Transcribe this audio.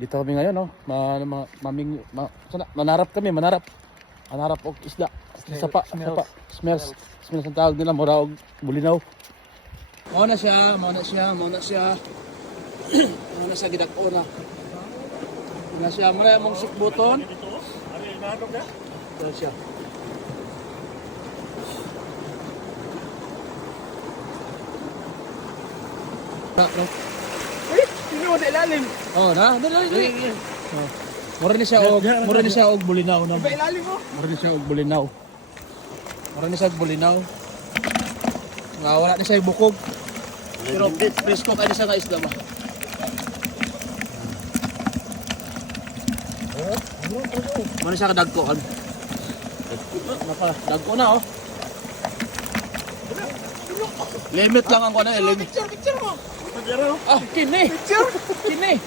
Dito kami ngayon, no? Manarap kami, manarap. Manarap og isda. Sapa. Smells ang tawag nila, mura og bulinaw. Mao na siya. Mao na siya gidak-o na. Mao na siya, muna mong sikbuton. Ito siya. Sino mo sa ilalim? Oh, na. Dali. Mura ni siya og bulinaw, no? Iba ilalim mo? Mura ni siya og bulinaw. Nga wala ni siya bukog. Pero presko kay siya nga isda ba. Muna siya kadagkoan. Dagko na, oh. Limit lang ang kuno, limit. Picture mo! Ah, kini. Picture! Kini.